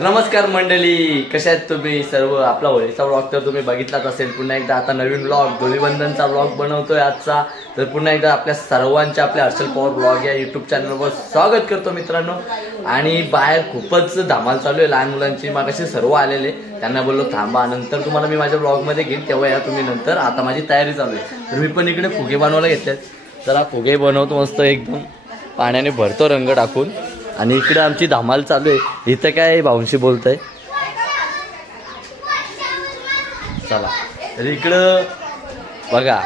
नमस्कार मंडळी, कशा आहेत तुम्ही सर्व? आपला होळीचा व्लॉग तर तुम्ही बघितलाच असेल. पुन्हा एकदा आता नवीन व्लॉग धुलीवंदनचा व्लॉग बनवतोय आजचा. तर पुन्हा एकदा आपल्या सर्वांच्या आपल्या हर्षल पवार व्लॉग या यूट्यूब चॅनलवर स्वागत करतो मित्रांनो. आणि बाहेर खूपच धमाल चालू आहे लहान मुलांची. मागाशी सर्व आलेले, त्यांना बोललो थांबा, नंतर तुम्हाला मी माझ्या व्लॉगमध्ये घेईन, तेव्हा या तुम्ही नंतर. आता माझी तयारी चालू आहे. तर मी पण इकडे फुगे बनवायला घेतलेत. चला फुगे बनवतो मस्त एकदम पाण्याने भरतो रंग टाकून. आणि इकडे आमची धमाल चालू आहे. इथं काय भाऊंशी बोलतंय, चला. तर इकडं बघा,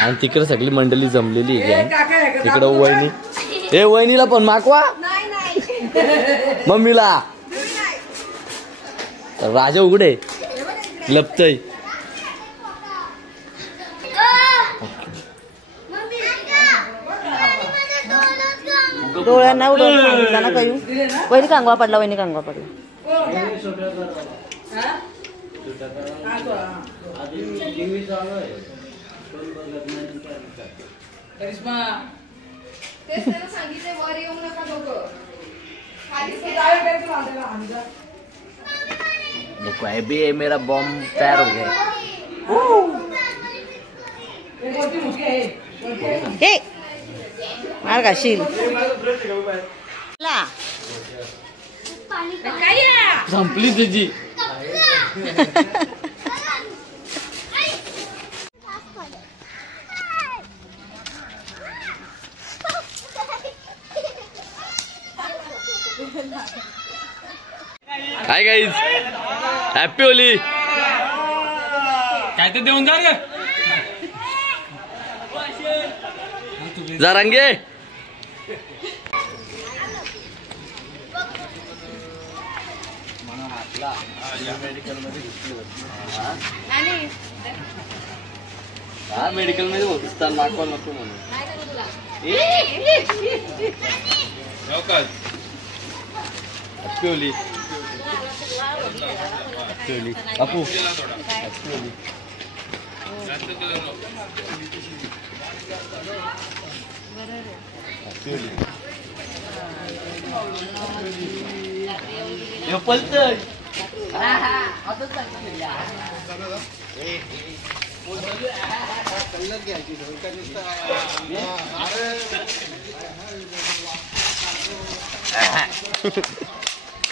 आणि तिकडे सगळी मंडळी जमलेली आहे. तिकडं वहिनी, हे वहिनीला पण मागवा, मम्मीला. राजा उघडे लपतय. डोळ्यांना उडवून ना कयू. वहिनी कांगवा पडला, वहिनी कांगवा पडला. देखो अभी मेरा बॉम्ब तैयार हो गया. मार घाशील संपली तुझी. Hi guys, happy Holy. काय ते देऊन जा जारांगे. हा मेडिकल मध्ये होता नाकवा नको म्हणून. हॅपी होली. बापू हॅपी होली. पलतय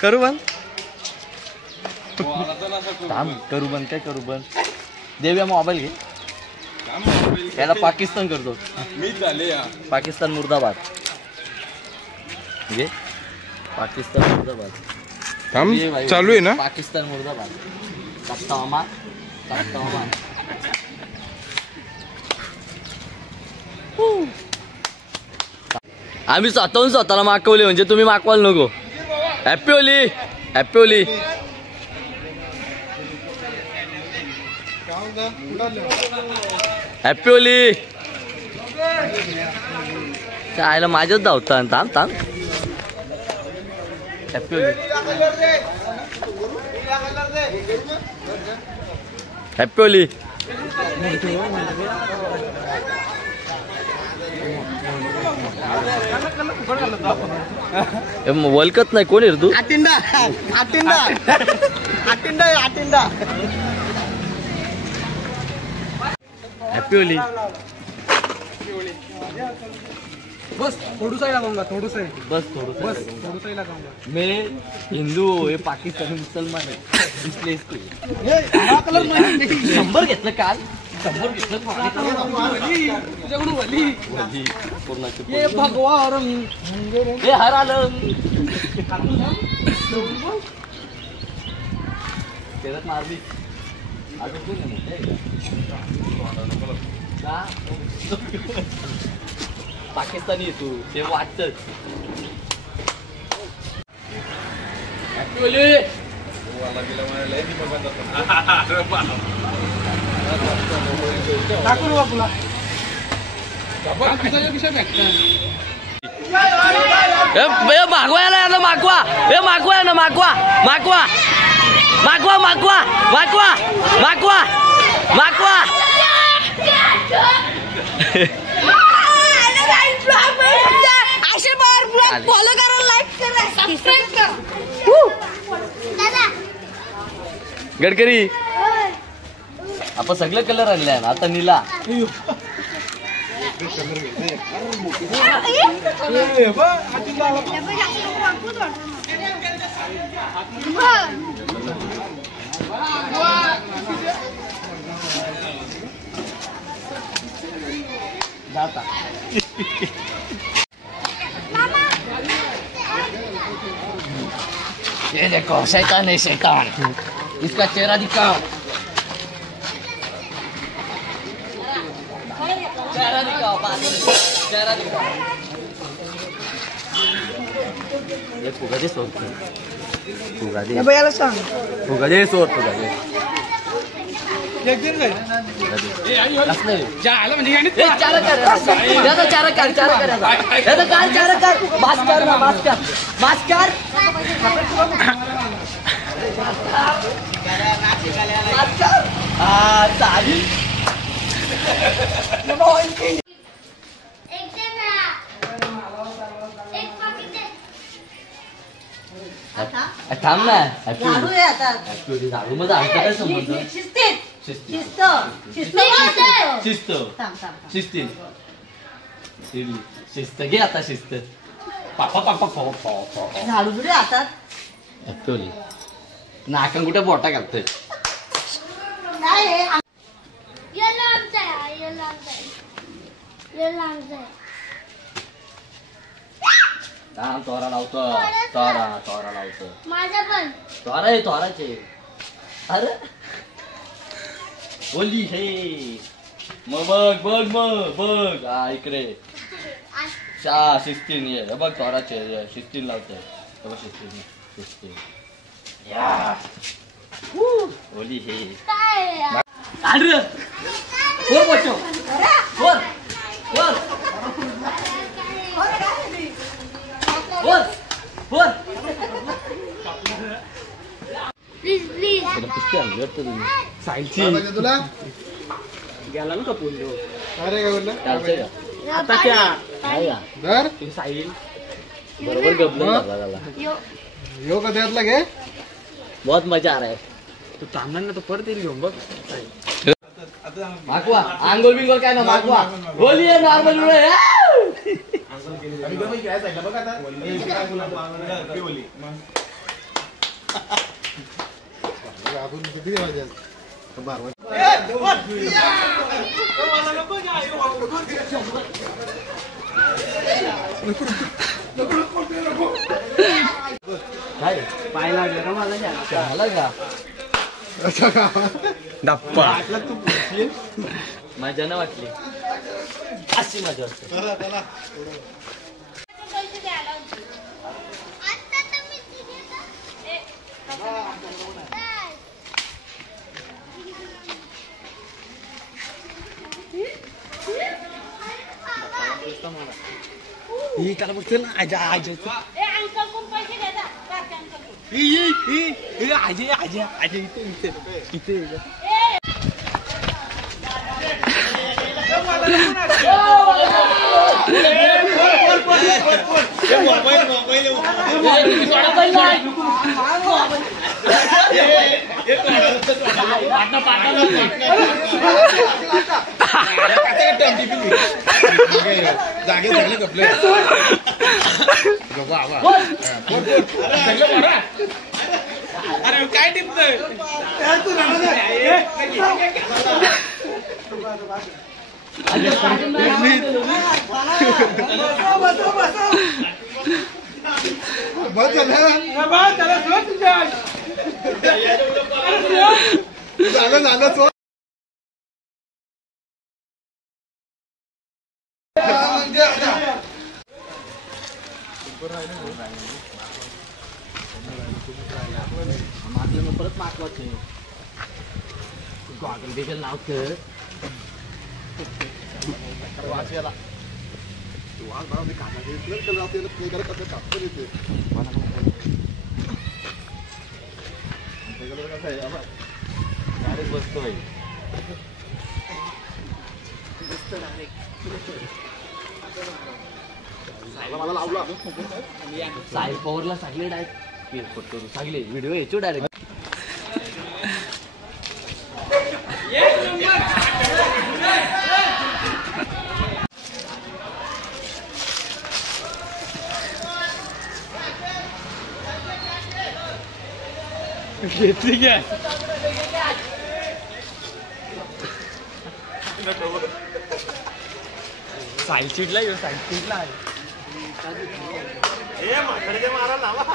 करू बंद, करू बंद, काय करू बंद. देऊया मोबाईल घे. याला पाकिस्तान करतो. पाकिस्तान मुर्दाबाद घे. पाकिस्तान मुर्दाबाद चालू आहे ना. पाकिस्तान मुर्दाबाद. टाकता मामा, टाकता मामा. आम्ही स्वतःहून स्वतःला मागवले, म्हणजे तुम्ही मागवायला नको. Happy Holi, happy Holi. Happy Holi. आयला माझ्याच धावता. थांब थांब. Happy Holi, happy Holi. वलकत नाही. कोण आहे रे तू? आटिंडा आटिंडा आटिंडा आटिंडा. Happy Holy. बस थोडूसा लगाऊंगा, थोडूसा बस थोडं बस थोडूसा लगाऊंगा. मैं हिंदू हो, हे पाकिस्तानी मुसलमान आहे. इसलिए कलर 100 घेतलं काल. तुझ्याकडून वली पूर्णाची ये भगवान हे हर आलं तेरत मारली अजून कोण आहे का? पाकिस्तानी आहे तू ते वाटत टाकून बापूला मागवायला ना मागवा हे मागवा ना मागवा मागवा मागवा मागवा मागवा मागवा मागवा फॉलो करा लाईक करा सबस्क्राईब करा गडकरी आपण सगळं कलर आणले ना आता नीला ये देखो शैतान है शैतान इसका चेहरा दिखाओ चेहरा दिखाओ चेहरा दिखाओ ये फुगा दे सोड फुगा दे भैयाला सांग फुगा दे सोड फुगा दे एक दिन नाही असले झालं म्हणजे याने ए चार कर याचा चार कर याचा चार कर मास्क कर ना मास्क कर हा चालेल थांब ना झाडू आहे आता झाडू मध्ये आमचा काय संबंध शिस्तीत शिस्त शिस्त शिस्त शिस्त थांब थांब शिस्तीत शिस्त घे आता शिस्त पापा पापा झाडू तुझे हातात नाकन कुठे बोटा घालतोय काय आहे? तोरा लावतो तोरा लावतो माझा पण तोरा आहे तोराचे अरे ओली हे मग बघ हा इकडे 16 ये बघ तोराचे 16 लावतोय बघ 16 या ओली हे काय अरे वर बसो वर प्लीज प्लीज पुष्टी आणली वाटतं तुम्ही सायन्सची तुला गेला ना कपून अरे काय बोलला चालतंय का आता क्या काय का धर साहिल बरोबर गबलं झाला यो का त्यातला घे बहुत मजा आ रहा है तू थांबणार ना तो परत येईल घेऊन बघ मागवा आंघोळ बिंगोळ काय ना मागवा बोली आहे नॉर्मल वेळ आपण किती वाजले काय पाय लागलं का मला झाला का डप्पा मजा ना वाटली अशी मजा असते पैसे द्यायला होते आता तुम्ही तिथे ही त्याला बघते ना आजा आजा अंकल कोण पैसे देता आजे आजे आजे इथे इथे इथे जागे झाले कपले अरे काय टिपतोय झालं परत मागवत नाही गॉगल बिगल लावतं वाचायला बसतोय मला लावला साई पॉवरला सांगले डायरेक्ट सांगले व्हिडिओ यायचो डायरेक्ट घेतली काय साईल सीटला येऊ साईल सीटला आहे मारा लावा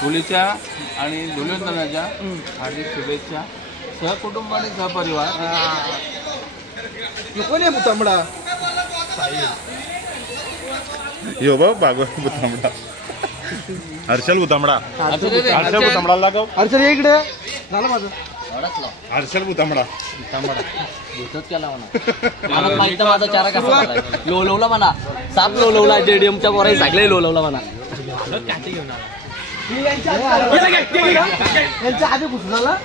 होलीच्या आणि धुलिवंदनाच्या हार्दिक शुभेच्छा सहकुटुंब आणि सहपरिवार. कोण आहे बुतांबडा यो बागो बुतांबडा हर्षल बुतांबडा हर्षल बुतांबडा लागव हर्षल इकडे झालं माझं हर्षल बुतांबडा केला म्हणा माहिती माझा चारा कसा लोलवला म्हणा साप लोलवला जेडीएमच्या पोराही सगळे लोलवला म्हणा यांच्या आधी घुसून झाला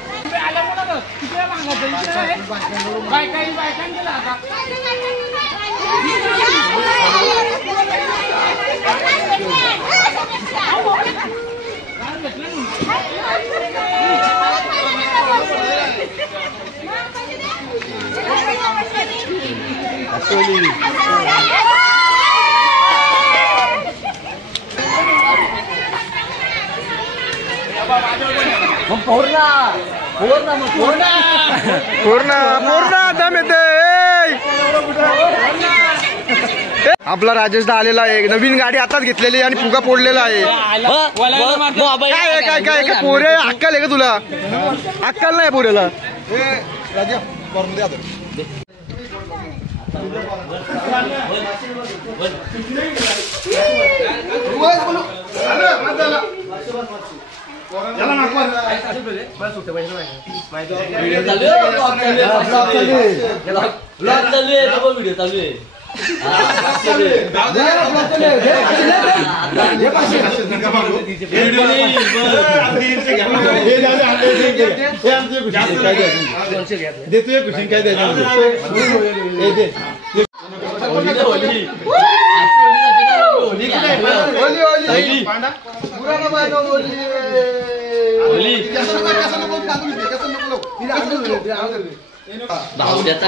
दम येते. आपला राजेश दा आलेला आहे. नवीन गाडी आताच घेतलेली आणि फुगा फोडलेला आहे. काय काय काय पोरे अक्कल आहे का तुला? अक्कल नाही पोरेला. व्हिडिओ चालू आहे.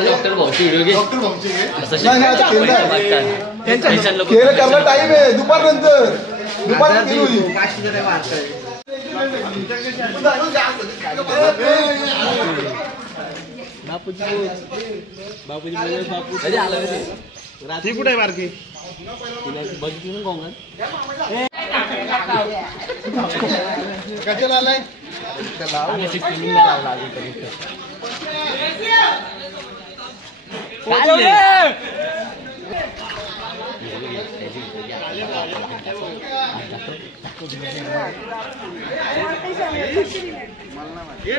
डॉक्टर भाऊची व्हिडिओ घे. टाईम आहे दुपारनंतर रात्री कुठे आहे बारकी बघितली कशाला आलाय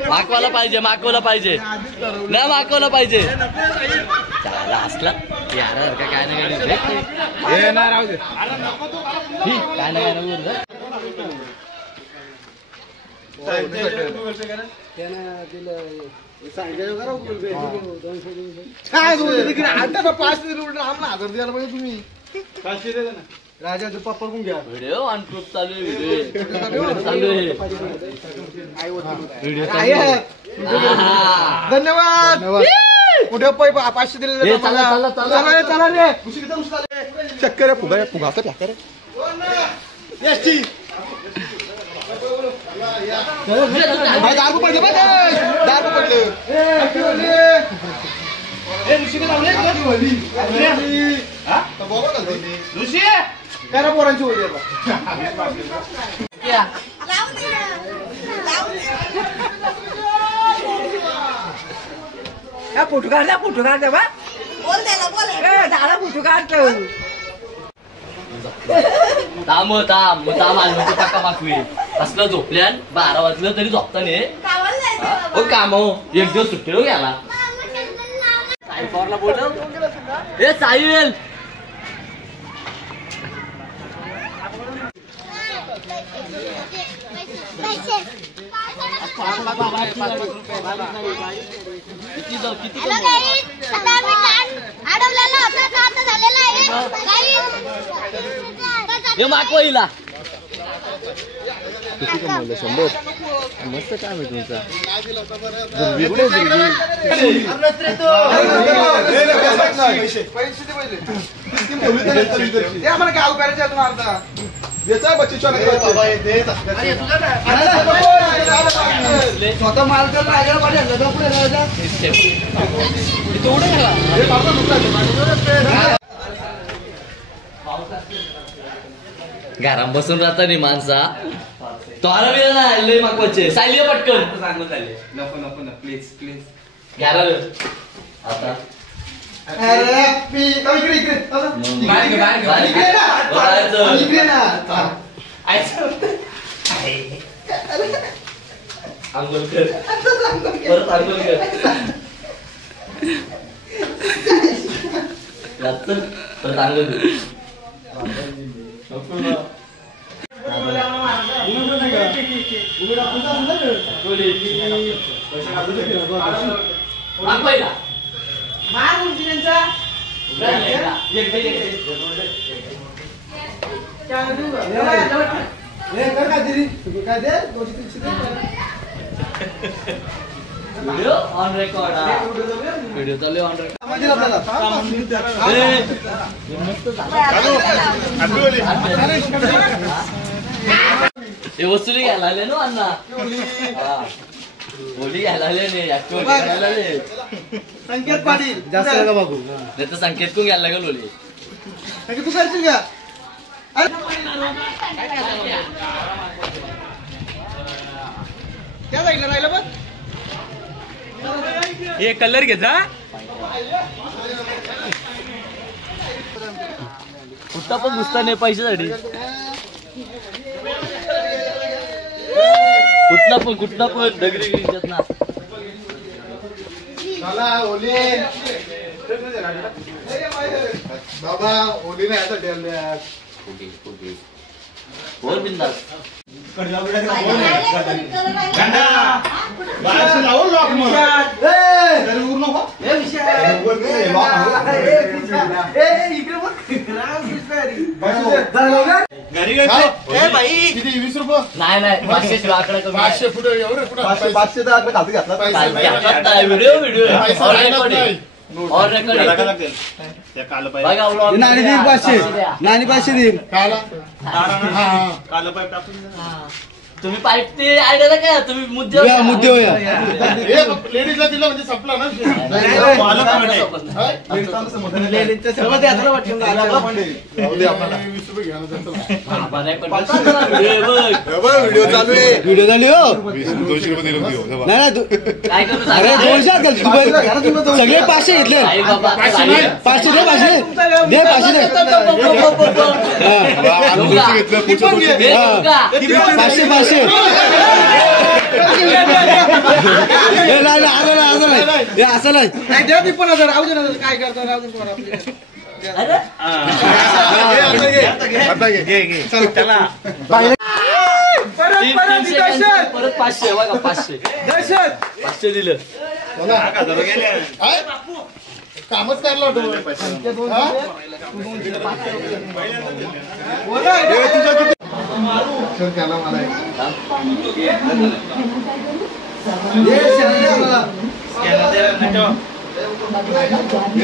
मागवायला पाहिजे नाही मागवायला पाहिजे त्याला असला यार का काय नाही काय आता 5 आम्हाला 1000 द्यायला पाहिजे तुम्ही राजाचं पप्पा कोण घ्या व्हिडिओ ऑन प्रूफ चालू आहे धन्यवाद कुठे 500 दिलेले चला रे चक्कर आहे फुगा फुगाचा फ्याका रे एसटी दारू पडले दारू पडले करा पोरांची होईल फोटो काढ बा बोल त्याला बोल झाला फोटो काढतो थांब आलो टाका मागवी असलं झोपल्यान 12 वाजलं तरी झोपता नाही कामाला जायचं बाबा. हो काम हो एक दिवस सुट्टी हो गेला मामा टेन्शन लावा. साईफॉरला बोलव ए साईवेल पैसे. किती हॅलो गाईज, आता आम्ही कान अडवलेला होता का आता झालेला आहे गाईज. हे मागवाईला मस्त काम आहे तुमचा आम्हाला काय करायचं आता स्वतः माल घरात बसून राहता नाही माणसा तो आला नाही लय मागवायचे सायली पटकन नको प्लीज घ्यायला आता आंघोळ कर परत आंघोळ कर परत आंघोळ कर व्हिडिओ ऑन रेकॉर्ड व्हिडिओ चालू ऑन हे वसुली घ्यायला आले ना अण्णा होली घ्यायला आले नाही ऍक्टिव्ह घ्यायला आले संकेत पाटील जास्त बघू नाही तर संकेत कोण घ्यायला लागेल होली तू करशील का क्या जायला राहिलं बघ हे कलर घे जा कुठं पण घुसता नाही पैशासाठी कुठं पण दगडी गिरीच्यात ना चला ओली बाबा ओली नाही आता डेल बोल बिंदास ₹20 नाही 500 आकडा कमी 500 फुट एवढे कुठं 500 तर आकडे खाली घातला व्हिडिओ और रेकॉर्ड नानी देईल 500 नानी 500 देईल काल पाईप टाकून तुम्ही पाईपची आयडिया काय तुम्ही मुद्दे लेडीजला दिलं म्हणजे संपला ना व्हिडिओ चालू आहे व्हिडिओ झाली हो 200 रुपये दिले नाही अरे 200 सगळे 500 घेतले 500 दे 500 असं नाही काय करतो परत 500 बघा 500 दिलं कामच करला त्याला मला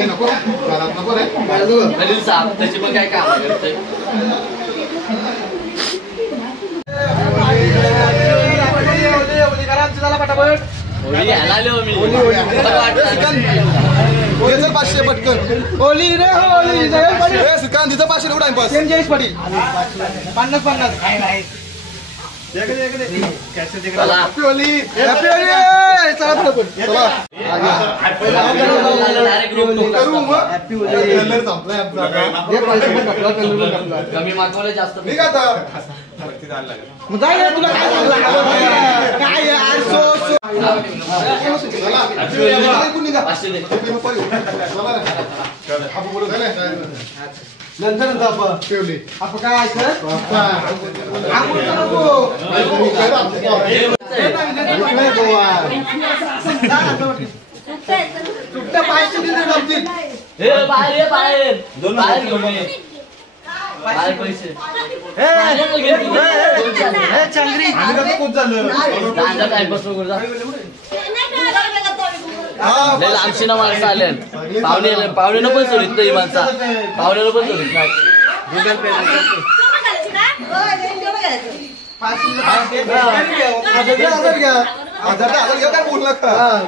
नको रे अनिल साहेब त्याची पण काय काम करते होळी घ्यायला आलो मी 500 पटकन होली रे होली सुकांतीचं 500 एवढा टाइमपास 50 पडी 50 चला हॅपी होली चला पटकन चला कमी मागवलं जास्त नंतर ठेवली आपण काय बाहेर बाहेर घेऊन ये बाहेर पैसे आमची ना माणसं आले पाहुणे पण सोडित नाही माणसा पाहुण्याला पण सोडित नाही गुगल पे काय बोलू नका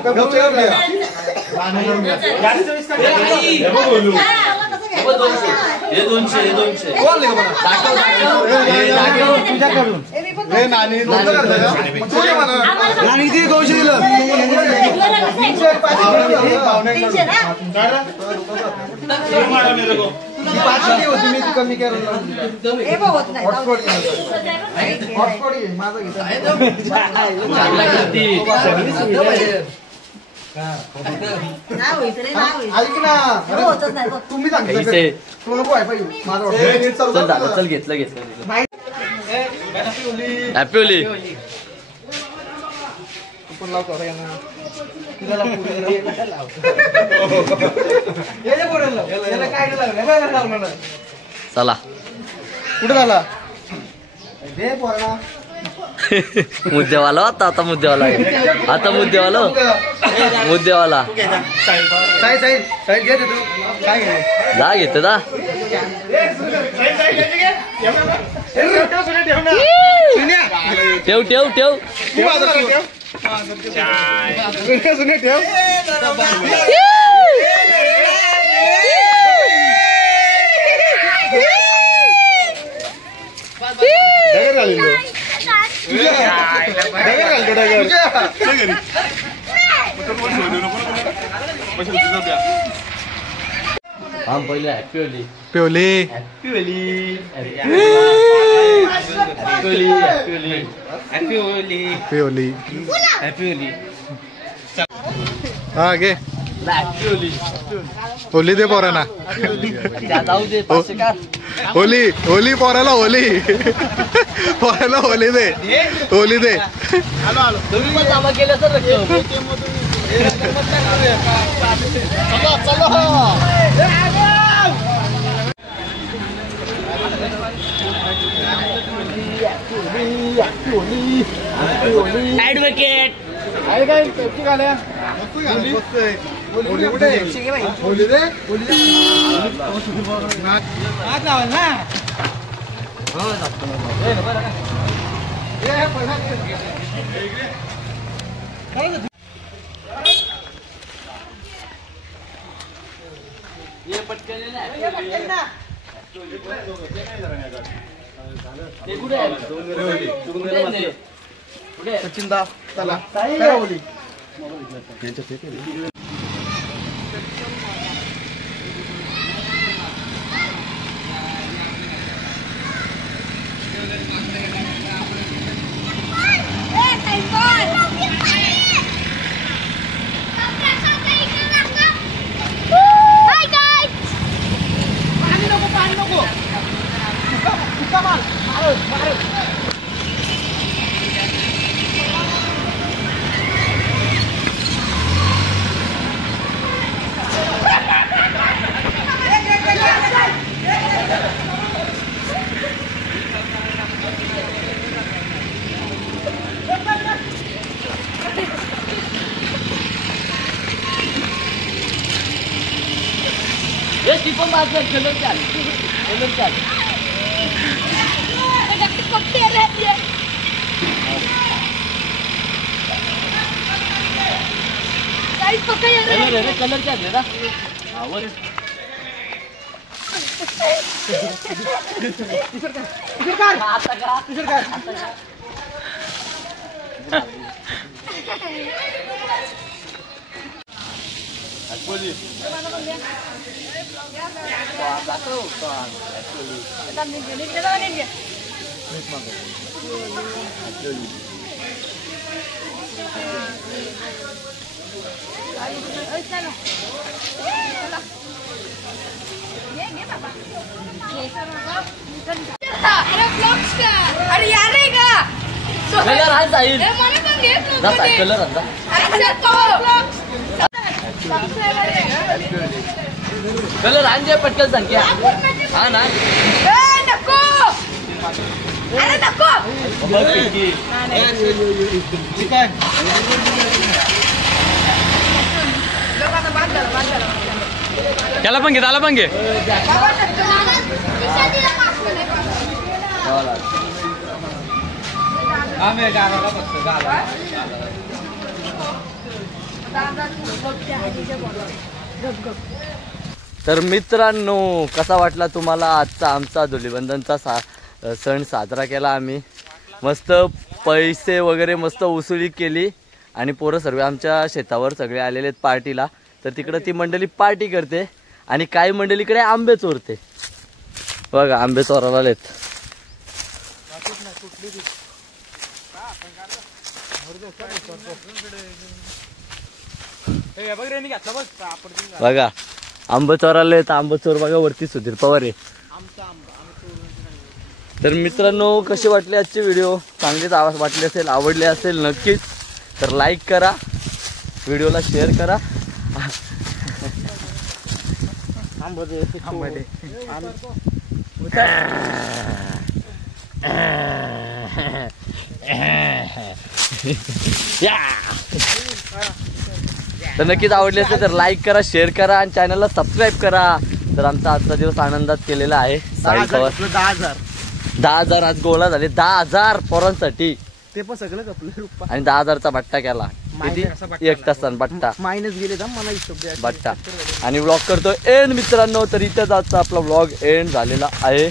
हे 200 तुझ्याकडून नानी 200 दिलं कमी ऐक ना तुम्ही सांगितलं चल घेतलं हॅपी होली चला कुठे झाला मुद्देवाला आता मुद्देवाला जा घेत दा ठेव हम पहिले हॅपी होली हा घे होली दे पोरांना होली पोराला होली दे तुम्ही पण जमा केलं तर ऍडव्होकेट आहे काय पेप्सी गाड्या होली कुठे होली दे सचिन दा चला करा ओली. कलर क्या दे रहा? अरे यार आहे का कलर कलर आणजे पटकन सांग हा ना नको अरे नको त्याला पण घे त्याला पण घे. तर मित्रांनो कसा वाटला तुम्हाला आजचा आमचा धुलीवंदनचा सण साजरा केला आम्ही. मस्त पैसे वगैरे मस्त वसुली केली आणि पोरं सर्व आमच्या शेतावर सगळे आलेले आहेत पार्टीला. तर तिकडं ती मंडळी पार्टी करते आणि काही मंडळीकडे आंबे चोरते. बघा आंबे चोरायला आलेत. बघा आंबे चोरायला येत. आंबे चोर बघा वरती सुधीर पवार आहे. तर मित्रांनो कसे वाटले आजचे व्हिडिओ? चांगलेच आवाज वाटले असेल, आवडले असेल नक्कीच तर लाईक करा, व्हिडिओला शेअर करा. तर नक्कीच आवडले असेल तर लाईक करा, शेअर करा आणि चॅनलला सबस्क्राईब करा. तर आमचा आजचा दिवस आनंदात केलेला आहे. 10,000 आज गोळा झाले. 10,000 पोरांसाठी ते पण सगळं कपलं आणि 10,000चा बट्टा केला. किती? 1 तासात बट्टा मायनस गेले तर मला हिशोब बट्टा आणि व्लॉग करतो एंड मित्रांनो. तर इथेच आजचा आपला व्लॉग एंड झालेला आहे.